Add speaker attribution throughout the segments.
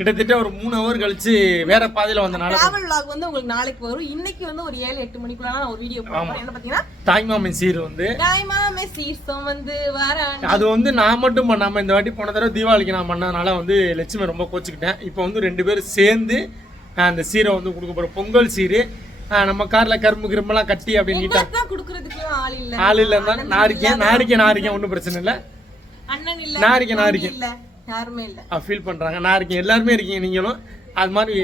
Speaker 1: கிட்டத்தட்ட ஒரு மூணு ஹவர் கழிச்சு வேற பாதையில வந்தனால
Speaker 2: டிராவல் vlog வந்து உங்களுக்கு நாளைக்கு வரும். இன்னைக்கு வந்து ஒரு ஏழு எட்டு மணிக்குள்ள நான் ஒரு வீடியோ போடுறேன் என்ன பாத்தீங்கன்னா
Speaker 1: தாய்மாமன் சீர் வந்து.
Speaker 2: டாய்மாமே சீர்சம் வந்து வரான்
Speaker 1: அது வந்து நான் மட்டும் பண்ணாம இந்த வாட்டி போன தடவை தீபாவளிக்கு நான் பண்ணதுனால வந்து லட்சுமி ரொம்ப கோச்சுக்கிட்டேன். இப்போ வந்து ரெண்டு பேரும் சேர்ந்து ஆஹ், அந்த சீரை வந்து கொடுக்க போறோம். பொங்கல் சீரு. ஆஹ், நம்ம கார்ல கரும்பு கிரும்பெல்லாம் கட்டி அப்படி நீட்டா
Speaker 2: உங்களுக்கு தான் குடுக்கறதுக்குலாம் ஆள் இல்ல.
Speaker 1: ஆள் இல்லைன்னா நான் இருக்கேன் நான் இருக்கேன் நான் இருக்கேன் ஒன்றும் பிரச்சனை இல்லை.
Speaker 2: அண்ணன் இல்ல.
Speaker 1: நான் இருக்கேன், நான்
Speaker 2: தம்பி
Speaker 1: இருக்கேன்.
Speaker 2: இல்ல. யாருமே இல்ல.
Speaker 1: ஃபீல் பண்றாங்க. நான் இருக்கேன். எல்லாருமே இருக்கீங்க நீங்களும். அது மாதிரி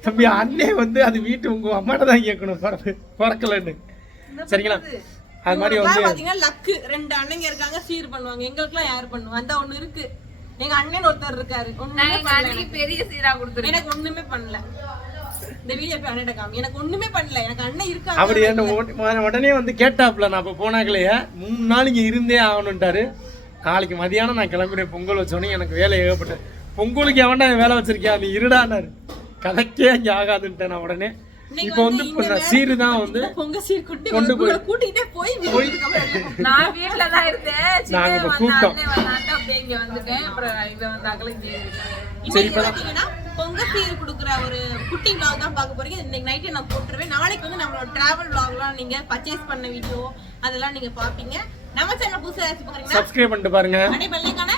Speaker 1: தம்பி அண்ணே வந்து அது வீட்டு உங்க அம்மாட்ட தான் கேட்கணும். பிறப்பு பிறக்கலன்னு. சரிங்களா? அது மாதிரி வந்து
Speaker 2: பாத்தீங்கன்னா லக்கு. ரெண்டு அண்ணங்க இருக்காங்க சீர் பண்ணுவாங்க. எங்களுக்குலாம் யார் பண்ணுவா? அந்த ஒண்ணு இருக்கு. எங்க அண்ணன் ஒருத்தர் இருக்காரு. ஒண்ணுமே.
Speaker 3: பெரிய சீரா கொடுத்துரு
Speaker 2: எனக்கு ஒண்ணுமே பண்ணல. இந்த வீடியோ போய் அண்ணன் காமி. எனக்கு ஒண்ணுமே பண்ணல. எனக்கு அண்ணன்
Speaker 1: என்ன உட- உடனே வந்து கேட்டாப்ல நான் இப்போ போனாக்கலையே மூணு நாள் இங்கே இருந்தே ஆகணுன்ட்டாரு நாளைக்கு மதியானம் நான் கிளம்பினேன் பொங்கல் வச்சோடனே எனக்கு வேலை ஏகப்பட்டேன் பொங்கலுக்கு எவன்டா வேலை வச்சிருக்கியா? நீ இருடானாரு கதைக்கே அங்கே ஆகாதுன்ட்டேன் நான் உடனே. இப்போ வந்து இப்போ சீரு தான் வந்து
Speaker 2: சீர்
Speaker 1: கொண்டு போய்
Speaker 2: கூட்டிகிட்டே போய் அப்புறம்
Speaker 3: நான் வீட்ல தான் இருந்தேன்.
Speaker 1: நாங்க
Speaker 3: சின்ன
Speaker 1: இப்ப கூப்பிட்டோம்.
Speaker 3: இங்க வந்துட்டேன். அப்புறம் இவன் வந்தாக்களும் இங்கே இருக்கேன்
Speaker 2: இன்னைக்கு பாத்தீங்கன்னா பொங்க சீர் குடுக்குற ஒரு குட்டி vlog தான் பார்க்க போறீங்க. இன்னைக்கு நைட்டே நான் போட்டுருவேன். நாளைக்கு வந்து நம்மளோட டிராவல் vlogலாம் நீங்க பர்ச்சேஸ் பண்ண வீடியோ அதெல்லாம் நீங்க பாப்பீங்க நம்ம சேனல் புதுசா ஏதாச்சும் பாக்குறீங்கன்னா
Speaker 1: சப்ஸ்கிரைப் பண்ணிட்டு பாருங்க.
Speaker 2: அடே பெல்லைக்கான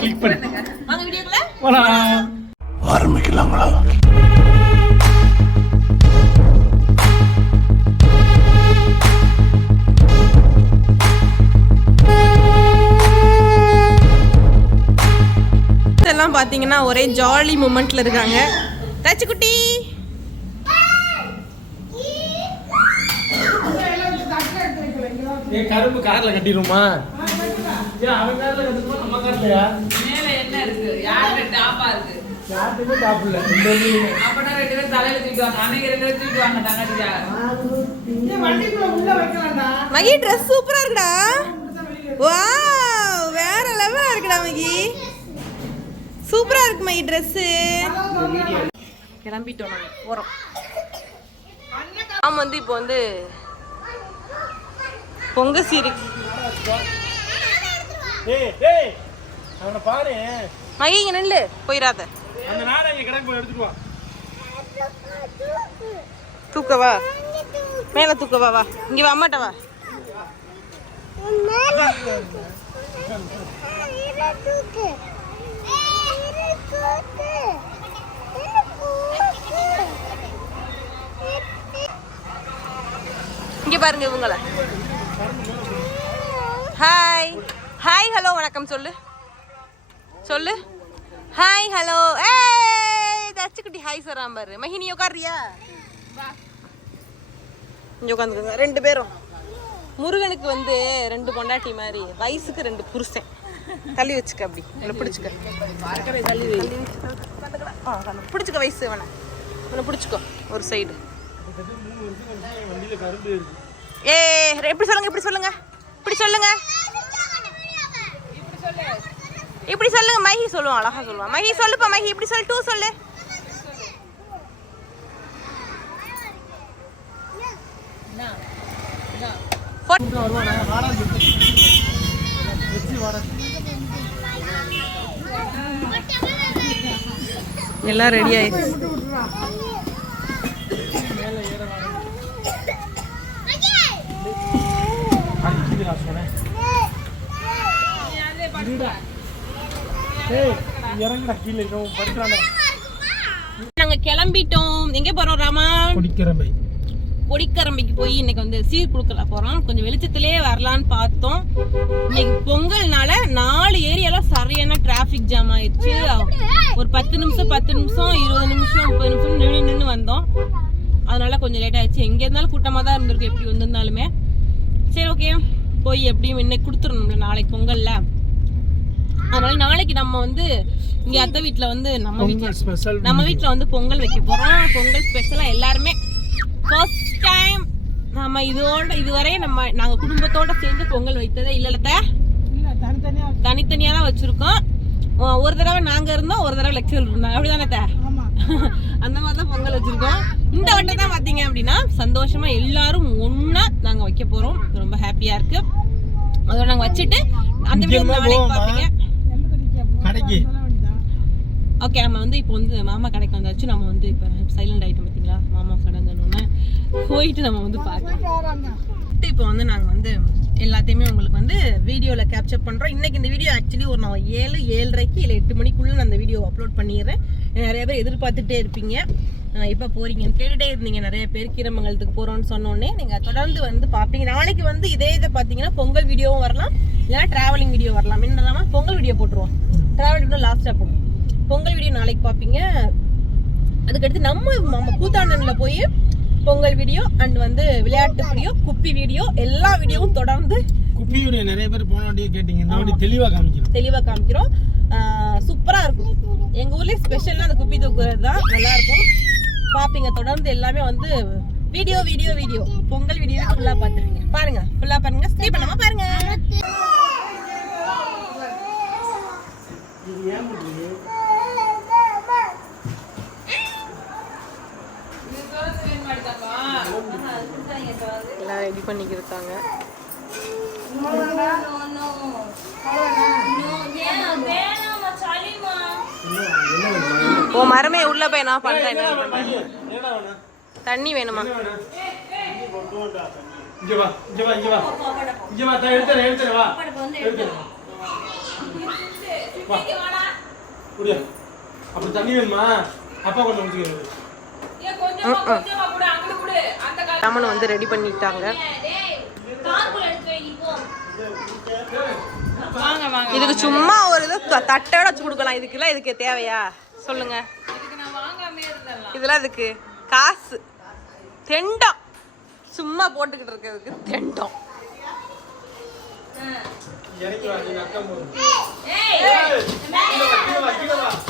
Speaker 1: கிளிக் பண்ணி.
Speaker 2: வாங்க வீடியோக்குள்ள.
Speaker 1: போலாம்
Speaker 4: ஆரம்பிக்கலாங்களா?
Speaker 2: எல்லாம் பாத்தீங்கன்னா ஒரே ஜாலி மூமெண்ட்ல இருக்காங்க. ரச்சிக்குட்டி
Speaker 1: ஏ கரும்பு கார்ல கட்டிடுமா ஏ அவன் கார்ல கட்டணுமா? நம்ம கார்லயா?
Speaker 3: மேல என்ன இருக்கு? யாரு டாப்பா இருக்கு?
Speaker 1: யாருக்குமே டாப் இல்ல. ரெண்டு பேருமே
Speaker 3: அப்பனா ரெண்டு பேரும் தலையில தூக்கிடுவாங்க அன்னைக்கு ரெண்டு பேரும் தூக்கிடுவாங்க தங்கச்சியா
Speaker 2: மகி ட்ரெஸ் சூப்பரா இருக்குடா. வாவ் வேற லெவலா இருக்குடா மகி. சூப்பரா இருக்கு மகி Dress. கிளம்பிட்டோம் நாங்க. போறோம். ஆமா வந்து இப்போ வந்து பொங்க சீரி. மகி இங்க நில்லு. போயிடாத தூக்கவா மேல தூக்கவா வா. இங்க வா அம்மாட்ட வா. இங்க பாருங்க இவங்கள. ஹாய் ஹாய் ஹலோ வணக்கம் சொல்லு. சொல்லு. ஹாய் ஹலோ ஏ தச்சுக்குட்டி ஹாய் சொல்றான் பாரு. மஹினி உட்காரியா இங்க உட்காந்துக்கோங்க ரெண்டு பேரும். முருகனுக்கு வந்து ரெண்டு பொண்டாட்டி மாதிரி வயசுக்கு ரெண்டு புருஷன். தள்ளி வச்சுக்க அப்படி. உன்னை பிடிச்சிக்க. தள்ளி வயசு வேணாம் உன்னை பிடிச்சிக்கோ. ஒரு சைடு ஏ எப்படி சொல்லுங்க இப்படி சொல்லுங்க. இப்படி சொல்லுங்க. இப்படி சொல்லுங்க. மஹி சொல்லுவான் அழகா சொல்லுவான். மஹி சொல்லுப்பா மஹி. இப்படி சொல்லு டூ சொல்லு. எல்லாம் ரெடி ஆயிடுச்சு.
Speaker 1: நான் சொன்னேன் இறங்குடா கீழே.
Speaker 2: நாங்க கிளம்பிட்டோம். எங்க போறோம் ராமா?
Speaker 1: குடிக்கிறமை
Speaker 2: பொடிக்கரம்பிக்கு போய் இன்னைக்கு வந்து சீர் கொடுக்கல போறோம். கொஞ்சம் வெளிச்சத்திலே வரலான்னு பார்த்தோம். இன்னைக்கு பொங்கல்னால நாலு ஏரியால சரியான டிராஃபிக் ஜாம் ஆயிடுச்சு. ஒரு பத்து நிமிஷம் பத்து நிமிஷம் இருபது நிமிஷம் முப்பது நிமிஷம் நின்று நின்று வந்தோம். அதனால கொஞ்சம் லேட் ஆயிடுச்சு. எங்க இருந்தாலும் கூட்டமா தான் இருந்திருக்கு எப்படி வந்திருந்தாலுமே. சரி ஓகே போய் எப்படியும் இன்னைக்கு கொடுத்துடணும்ல நாளைக்கு பொங்கல்ல. அதனால நாளைக்கு நம்ம வந்து இங்க அத்தை வீட்ல வந்து நம்ம
Speaker 1: ஸ்பெஷல்
Speaker 2: நம்ம வீட்ல வந்து பொங்கல் வைக்க போறோம். பொங்கல் ஸ்பெஷலா எல்லாருமே ஃபர்ஸ்ட் டைம் நம்ம இதோட இதுவரை நம்ம நாங்க குடும்பத்தோட சேர்ந்து பொங்கல் வைத்ததே இல்லலத்த தனித்தனியா தான் வச்சிருக்கோம். ஒரு தடவை நாங்க இருந்தோம் ஒரு தடவை லெக்சர் இருந்தாங்க அப்படிதானே? அந்த மாதிரி தான் பொங்கல் வச்சிருக்கோம். இந்த வட்டம் தான் பாத்தீங்க அப்படின்னா சந்தோஷமா எல்லாரும் ஒண்ணா நாங்க வைக்க போறோம். ரொம்ப ஹாப்பியா இருக்கு. அதோட நாங்க வச்சுட்டு அந்த
Speaker 1: போவோமா?
Speaker 2: பாப்பீங்க.
Speaker 1: கடைக்கு.
Speaker 2: ஓகே நம்ம வந்து இப்போ வந்து மாமா கடைக்கு வந்தாச்சு. நம்ம வந்து இப்போ சைலண்ட் ஆயிட்டோம் பார்த்தீங்களா? மாமா கடைஞ்சோன்னே போயிட்டு நம்ம வந்து பார்க்கலாம். இப்போ வந்து நாங்கள் வந்து எல்லாத்தையுமே உங்களுக்கு வந்து வீடியோவில் கேப்சர் பண்ணுறோம் இன்னைக்கு இந்த வீடியோ ஆக்சுவலி ஒரு நான் ஏழு ஏழரைக்கு இல்லை எட்டு மணிக்குள்ளே நான் அந்த வீடியோ அப்லோட் பண்ணிடுறேன். நிறைய பேர் எதிர்பார்த்துட்டே இருப்பீங்க. இப்போ போறீங்கன்னு கேட்டுட்டே இருந்தீங்க. நிறைய பேர் கீரமங்கலத்துக்கு போகிறோம்னு சொன்னோடனே நீங்கள் தொடர்ந்து வந்து பார்ப்பீங்க நாளைக்கு வந்து இதே இதை பார்த்தீங்கன்னா பொங்கல் வீடியோவும் வரலாம். இல்லைன்னா ட்ராவலிங் வீடியோ வரலாம். என்னன்னா பொங்கல் வீடியோ போட்டுருவோம். ட்ராவல் வீடியோ லாஸ்ட்டாக போடும் பொங்கல் வீடியோ நாளைக்கு பார்ப்பீங்க அதுக்கடுத்து நம்ம நம்ம கூத்தாண்டன்ல போய் பொங்கல் வீடியோ அண்ட் வந்து விளையாட்டு வீடியோ குப்பி வீடியோ எல்லா வீடியோவும் தொடர்ந்து
Speaker 1: குப்பியூர் நிறைய பேர் போன வாட்டியே கேட்டீங்க. இந்த வாட்டி தெளிவா காமிக்கிறோம்.
Speaker 2: தெளிவாக காமிக்கிறோம். சூப்பராக இருக்கும். எங்கள் ஊர்லேயே ஸ்பெஷலாக அந்த குப்பி தூக்குறது தான். நல்லா இருக்கும். பார்ப்பீங்க தொடர்ந்து எல்லாமே வந்து video video video Pongal video ஃபுல்லாக பார்த்துருவீங்க பாருங்க. ஃபுல்லாக பாருங்க. ஸ்டே பண்ணாம பாருங்க. எல்லாம் ரெடி பண்ணிக்கிருக்காங்க ஓ மரமே உள்ள போய் நான் பண்றேன். தண்ணி வேணுமா?
Speaker 1: இங்க வா இங்க வா இங்க வா. இங்க வா தான் எடுத்துறேன் எடுத்துறேன் வா. எடுத்துறேன் வா. புரியா அப்படி தண்ணி வேணுமா? அப்பா கொண்டு வந்துக்கிறேன்
Speaker 2: ராமன் வந்து ரெடி பண்ணிட்டாங்க. இதுக்கு சும்மா ஒரு இது த- தட்டோட வச்சு கொடுக்கலாம். இதுக்குலாம் இதுக்கு தேவையா? சொல்லுங்க. இதெல்லாம் இதுக்கு காசு. தெண்டம். சும்மா போட்டுக்கிட்டு இருக்கிறதுக்கு தெண்டம்.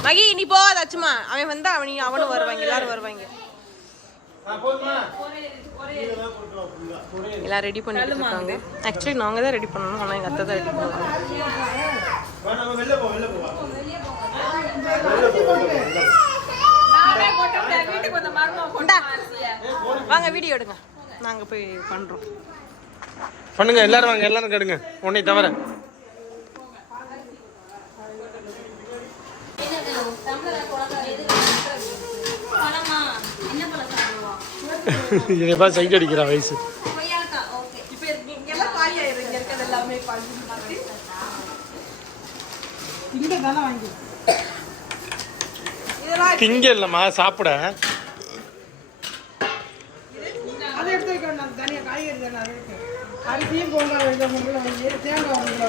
Speaker 2: மகி நீ போகாதாச்சுமா அவன் வந்து அவனி அவனும் வருவாங்க எல்லாரும் வருவாங்க. எல்லாம் ரெடி பண்ணிட்டு இருக்காங்க. ஆக்சுவலி நாங்க தான் ரெடி பண்ணணும் ஆனால் எங்கள் அத்தை தான் ரெடி பண்ணுவாங்க. வாங்க வீடியோ எடுங்க. நாங்க போய் பண்றோம்.
Speaker 1: பண்ணுங்க எல்லாரும் வாங்க எல்லாரும் கேடுங்க உன்னை தவிர. இதை சைட் அடிக்கிறா வயசு.
Speaker 2: இங்க
Speaker 1: திங்க இல்லைம்மா சாப்பிட.
Speaker 4: அரிசியும் பொங்கல் வைக்க பொங்கல் வாங்கி தேங்காய் ஒரு கிலோ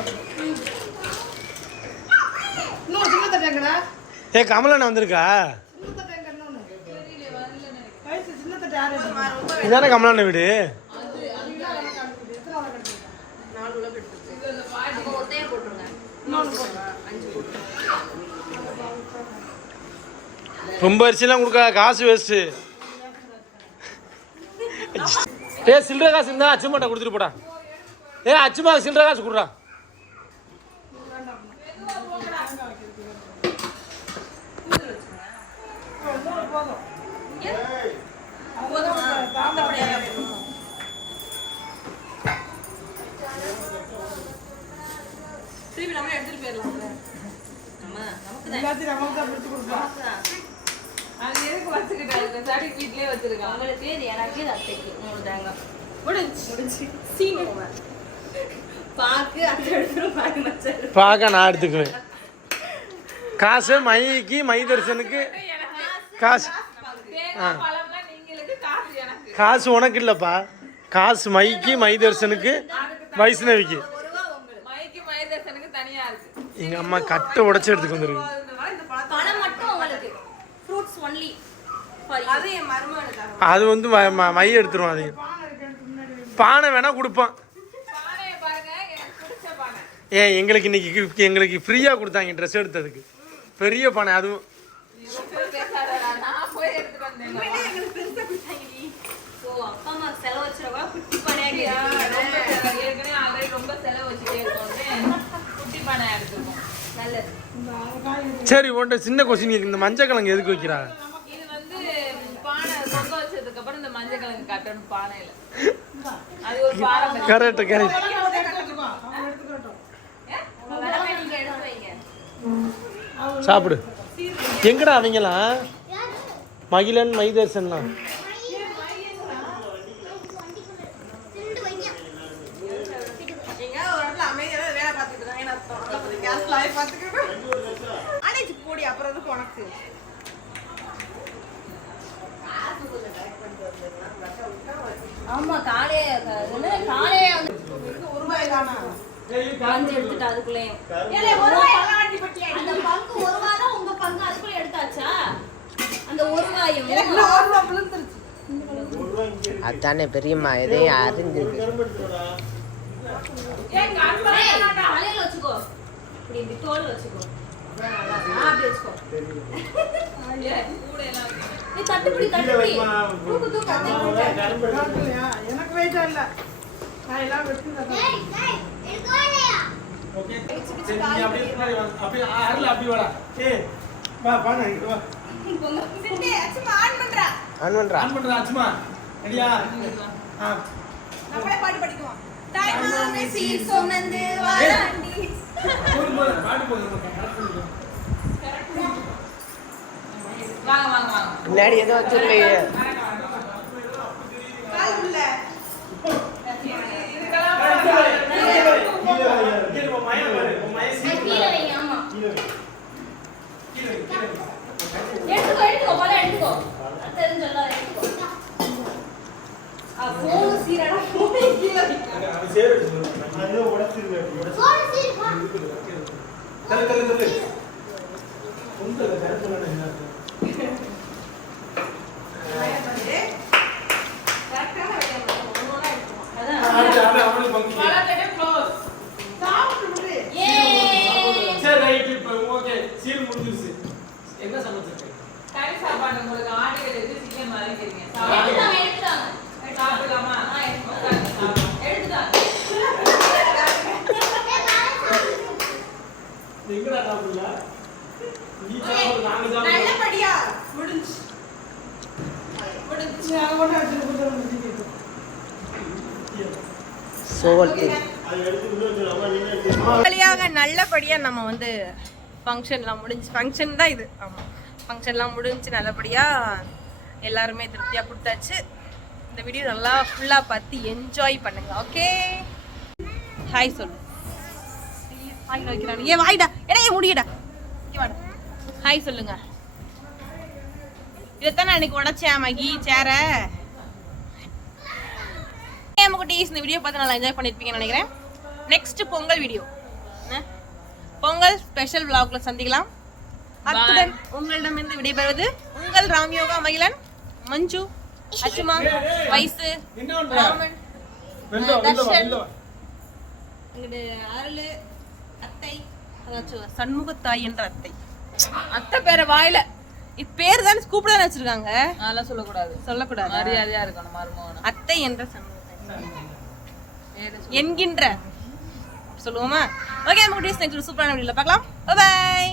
Speaker 4: இன்னொரு சின்ன தட்டங்கடா.
Speaker 1: ஏ கமலண்ணா வந்திருக்கா?
Speaker 4: இன்னொன்று வயசு சின்ன தட்டை யார் எடுத்து
Speaker 1: இதானே கமலண்ணா வீடு ரொம்ப அரிசிலாம் கொடுக்கா காசு வேஸ்ட்டு ஏ சில்லற காசு இருந்தா அச்சுமாட்ட கொடுத்துட்டு போடா. ஏ அச்சுமா சில்லற காசு கொடுறா.
Speaker 2: திருப்பி நம்மளே எடுத்துட்டு போயிடலாம்ல நம்ம நமக்கு
Speaker 4: நமக்கு தான் பிடிச்சி கொடுப்போம்
Speaker 3: அது எதுக்கு வச்சுக்கிட்டு சரி வீட்லயே வச்சிருக்கான்.
Speaker 2: உங்களுக்கு இது எனக்கு இது அத்தைக்கு. மூணு தேங்காய். முடிஞ்சு முடிஞ்சு சீனியர் பாக்கு அத்தை எடுத்துரும் பாக்கு மச்சாரு
Speaker 1: பார்க்க நான் எடுத்துக்குவேன். காசு மைக்கு மை தரிசனுக்கு காசு.
Speaker 3: நீங்களுக்கு காசு எனக்கு.
Speaker 1: காசு உனக்கு இல்லைப்பா. காசு மைக்கு மை தரிசனுக்கு வைஷ்ணவிக்கு.
Speaker 3: மைக்கு மயதர்சனுக்கு தனியா இருக்கு.
Speaker 1: எங்கள் அம்மா கட்டை உடச்சி எடுத்துக்கு வந்துருக்கு
Speaker 2: அது என் மருமகனுக்காக
Speaker 1: அது வந்து ம- ம- மை எடுத்துருவான் அது பானை வேணா கொடுப்பான்.
Speaker 3: பானையை பாருங்க எனக்கு பிடிச்ச பானை.
Speaker 1: ஏன் எங்களுக்கு இன்னைக்கு எங்களுக்கு ஃப்ரீயாக கொடுத்தாங்க ட்ரெஸ் எடுத்ததுக்கு. பெரிய பானை அதுவும். சரி உன்ட்ட சின்ன கொஸ்டின் இந்த மஞ்சள் கிழங்கு எதுக்கு வைக்கிறா?
Speaker 3: கட்டணும்
Speaker 1: கரெக்ட் சாப்பிடு. எங்கடா அவங்களாம் மகிழன் மைதேசன்லாம்.
Speaker 5: ஆமா காலையே வந்து
Speaker 2: ஒரு ரூபாய் தானா
Speaker 5: எடுத்துட்டு? அந்த பங்கு ஒரு ரூபா தான் உங்க பங்கு அதுக்குள்ள எடுத்தாச்சா? அந்த ஒரு ரூபாயும்
Speaker 2: எனக்கு இன்னும் ஒரு ரூபாய்
Speaker 6: அதானே பெரியம்மா எதையும் அறிஞ்சிருக்கு.
Speaker 5: வச்சுக்கோ. இப்படி தோல் வச்சுக்கோ. நீ தட்டுப்பிடி தட்டுப்பிடி.
Speaker 4: இல்ல நான் எல்லாம் வெட்டி தரேன்.
Speaker 1: ஓகே சரி நீ அப்படியே வா. அப்படியே அருள் அப்படி வாடா ஏய் வா பாண்ணா இங்க வா
Speaker 2: சிண்டி, அச்சுமா ஆன் பண்றா.
Speaker 6: அனுன்றா
Speaker 1: ஆன் பண்றா அச்சுமா ரெடியா ஆ
Speaker 2: நம்மளே பாட்டு படிக்குவோம் தாய்மாமே சீர் சொன்னந்து வாராண்டி.
Speaker 1: போதும் போதும் பாட்டு போதும் கரெக்ட் பண்ணிக்கோ
Speaker 3: வாங்க வாங்க வாங்க
Speaker 6: பின்னாடி எதுவும் வச்சிருக்கலையே
Speaker 2: கால் உள்ள.
Speaker 1: கீழே போ, மயம் பாரு. உன் மயம் சீக்கிரம்
Speaker 5: கீழே வைங்க ஆமா
Speaker 1: கீழே வை. கீழே வை, கீழே வை.
Speaker 5: எடுத்துக்கோ எடுத்துக்கோ போல எடுத்துக்கோ தெரிஞ்சல எடுத்துக்கோ ஆ போன் சீரடா போன் கீழே வை.
Speaker 1: அது சேர் சொல்லு. அது உடைச்சிருங்க, உடைச்சு. தள்ளு, தள்ளு, தள்ளு. உண்டு, அது கருப்பு தானே எல்லாருக்கும்.
Speaker 2: கரெக்டான வேலையை பண்ணுவோம். ஒண்ணு ஒண்ணா எடுத்துக்குவோம்.
Speaker 5: அதான்
Speaker 1: அடுத்து, அப்படியே அவனுக்கு பங்கு கேளு.
Speaker 3: வளர்க்கவே க்ளோஸ்
Speaker 2: சாப்பிட்டு விடு.
Speaker 5: ஏ
Speaker 1: சரி ரைட் இப்போ ஓகே சீல் முடிஞ்சிருச்சு என்ன சமைச்சிருக்கேன்
Speaker 3: கறி சாப்பாடு உங்களுக்கு ஆட்டுக்கறி இருக்கு சிக்கன் வதக்கிருக்கீங்க
Speaker 5: எடுத்துட்டாங்க எடுத்துட்டாங்க
Speaker 3: சாப்பிடலாமா
Speaker 5: ஆ, எடுத்துக்கோ.
Speaker 3: உட்காருங்க, சாப்பிடலாம்.
Speaker 5: எடுத்துட்டாங்க
Speaker 1: எங்கடா சாப்பிடல நீ சாப்பிடு நாங்க சாப்பிடுறோம்
Speaker 2: நல்லபடியா முடிஞ்சு. முடிஞ்சு வழியாக நல்லபடியாக நம்ம வந்து ஃபங்க்ஷன்லாம் முடிஞ்சு ஃபங்க்ஷன் தான் இது. ஆமாம் ஃபங்க்ஷன்லாம் முடிஞ்சு நல்லபடியாக எல்லாருமே திருப்தியாக கொடுத்தாச்சு இந்த வீடியோ நல்லா ஃபுல்லாக பார்த்து என்ஜாய் பண்ணுங்க ஓகே ஹாய் சொல்லு. ஏன் வாய்டா. ஏன்னா முடியடா. இங்க வாடா. ஹாய் சொல்லுங்க. இதைத்தான் நான் இன்னைக்கு உடச்சேன் மகி சேர. குட்டீஸ் இந்த வீடியோ பார்த்து நல்லா என்ஜாய் பண்ணியிருப்பீங்கன்னு நினைக்கிறேன். Next Pongal video Pongal special vlogல சந்திக்கலாம். அத்துடன் உங்களிடமிருந்து விடைபெறுவது உங்கள் ராம்யோகா மகிழன். மஞ்சு அச்சுமா
Speaker 1: பண்ற?
Speaker 2: ராமன்
Speaker 1: வா.
Speaker 2: எங்களுடைய அருள் அத்தை அதாச்சும் சண்முகத்தாய் என்ற அத்தை. அத்தை பேரை வாயில. இப்பேர் தானே கூப்பிட தானே வச்சிருக்காங்க.
Speaker 3: அதெல்லாம் சொல்லக்கூடாது.
Speaker 2: சொல்லக்கூடாது?
Speaker 3: மரியாதையா இருக்கணும் மருமகனும்.
Speaker 2: அத்தை என்ற சண்முகத்தாய். என்கின்ற. சொல்லுவோமா? ஓகே நம்ம சூப்பரான வீடியோல பார்க்கலாம். பாய்